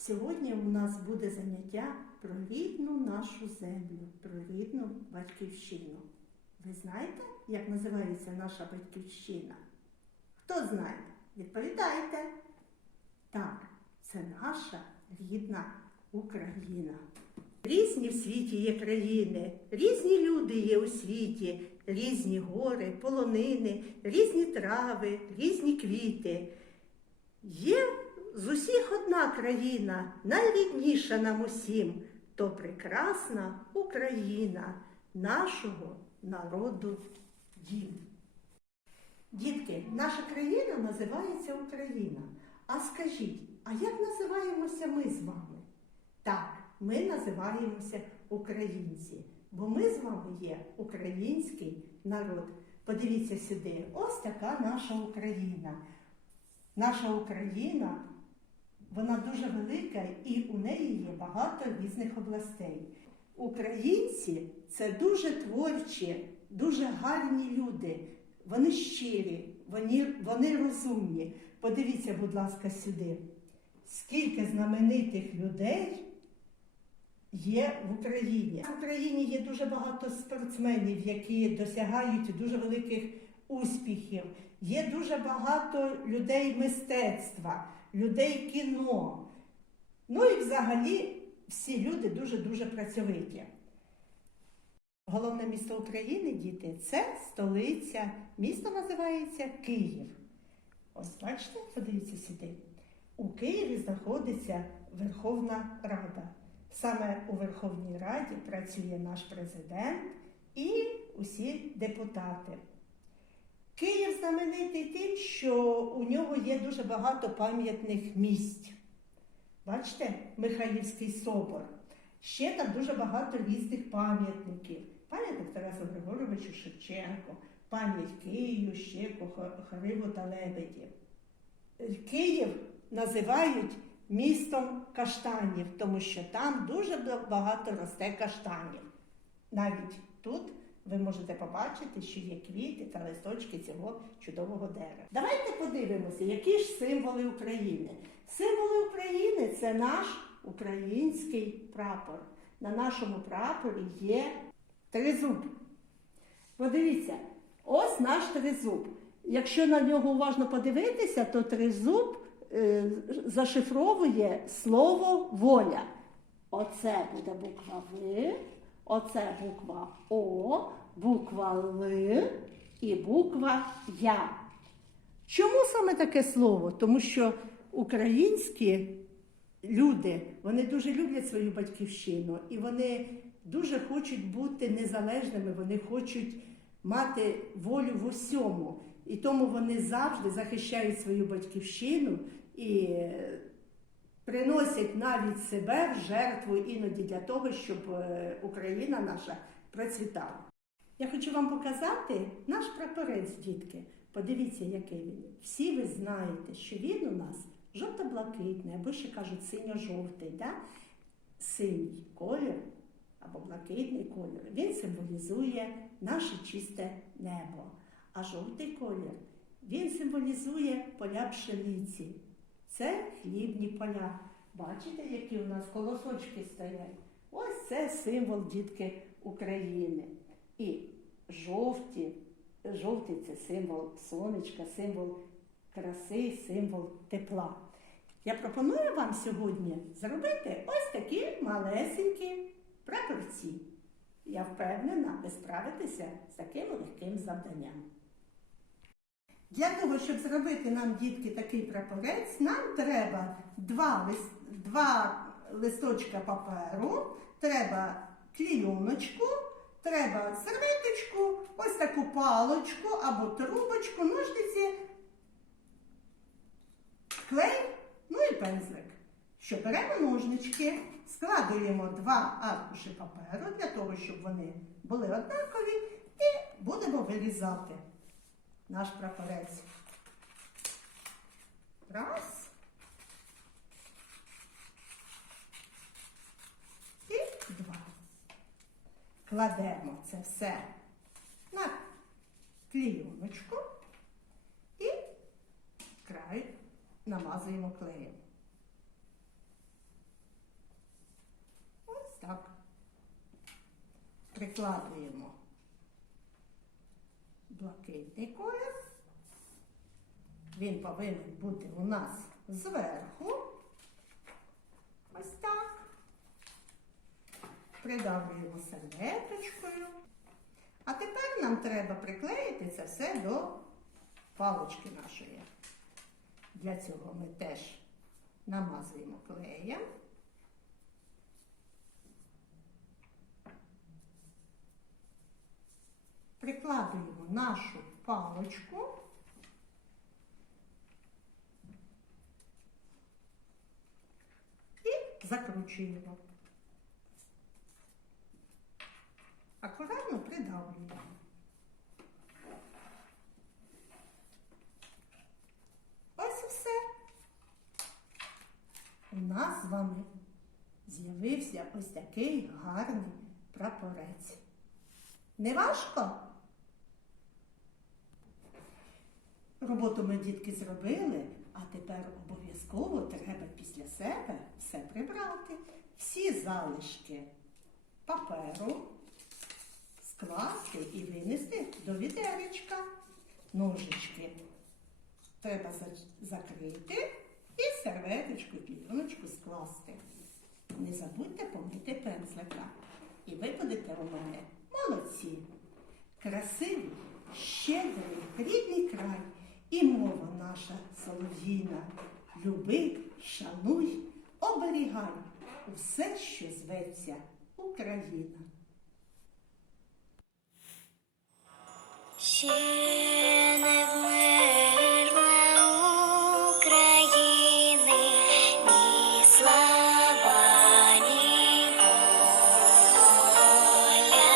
Сьогодні у нас буде заняття про рідну нашу землю, про рідну батьківщину. Ви знаєте, як називається наша батьківщина? Хто знає? Відповідайте. Так, це наша рідна Україна. Різні в світі є країни, різні люди є у світі, різні гори, полонини, різні трави, різні квіти. Є з усіх одна країна, найрідніша нам усім, то прекрасна Україна, нашого народу дім. Дітки, наша країна називається Україна. А скажіть, а як називаємося ми з вами? Так, ми називаємося українці, бо ми з вами є український народ. Подивіться сюди, ось така наша Україна. Наша Україна, вона дуже велика і у неї є багато різних областей. Українці це дуже творчі, дуже гарні люди. Вони щирі, вони, вони розумні. Подивіться, будь ласка, сюди. Скільки знаменитих людей є в Україні. В Україні є дуже багато спортсменів, які досягають дуже великих успіхів. Є дуже багато людей мистецтва, людей кіно. Ну і взагалі всі люди дуже-дуже працьовиті. Головне місто України, діти, це столиця. Місто називається Київ. Ось бачите, подивіться сюди. У Києві знаходиться Верховна Рада. Саме у Верховній Раді працює наш президент і усі депутати. Київ знаменитий тим, що у нього є дуже багато пам'ятних місць. Бачите, Михайлівський собор. Ще там дуже багато різних пам'ятників. Пам'ятник Тарасу Григоровичу Шевченко, пам'ять Києву, Щеку, Хариву та Лебеді. Київ називають містом каштанів, тому що там дуже багато росте каштанів. Навіть тут ви можете побачити, що є квіти та листочки цього чудового дерева. Давайте подивимося, які ж символи України. Символи України це наш український прапор. На нашому прапорі є тризуб. Подивіться, ось наш тризуб. Якщо на нього уважно подивитися, то тризуб е, зашифровує слово воля. Оце буде буква В, оце буква О, буква Л і буква Я. Чому саме таке слово? Тому що українські люди вони дуже люблять свою батьківщину і вони дуже хочуть бути незалежними, вони хочуть мати волю в усьому. І тому вони завжди захищають свою батьківщину і приносять навіть себе в жертву іноді для того, щоб е, Україна наша процвітала. Я хочу вам показати наш прапорець, дітки. Подивіться, який він. Всі ви знаєте, що він у нас жовто-блакитний, або ще кажуть синьо-жовтий. Да? Синій колір або блакитний колір. Він символізує наше чисте небо. А жовтий колір він символізує поля пшениці. Це хлібні поля. Бачите, які у нас колосочки стоять? Ось це символ дітки України. І жовті, жовтий це символ сонечка, символ краси, символ тепла. Я пропоную вам сьогодні зробити ось такі малесенькі прапорці. Я впевнена, ви справитеся з таким легким завданням. Для того, щоб зробити нам, дітки, такий прапорець, нам треба два, лист, два листочка паперу, треба клійоночку, треба серветочку, ось таку палочку або трубочку, ножниці, клей, ну і пензлик. Що беремо ножнички, складуємо два аркуші паперу для того, щоб вони були однакові, і будемо вирізати наш прапорець. Раз. І два. Кладемо це все на клійоночку і край намазуємо клеєм. Ось так. Прикладуємо блакитний колір. Він повинен бути у нас зверху. Ось так. Придавлюємо серветочкою. А тепер нам треба приклеїти це все до палички нашої. Для цього ми теж намазуємо клеєм. Прикладуємо нашу паличку. І закручуємо. Акуратно придавлюємо. Ось і все. У нас з вами з'явився ось такий гарний прапорець. Не важко? Роботу ми дітки зробили, а тепер обов'язково треба після себе все прибрати. Всі залишки паперу скласти і винести до відеречка. Ножички треба закрити і серветочку, клітоночку скласти. Не забудьте помити пензлика. І ви у мене молодці. Красивий, щедрий, рідний край і мова наша солов'їна. Люби, шануй, оберігай усе, що зветься Україна. Ще не вмерла України, слава, ні воля.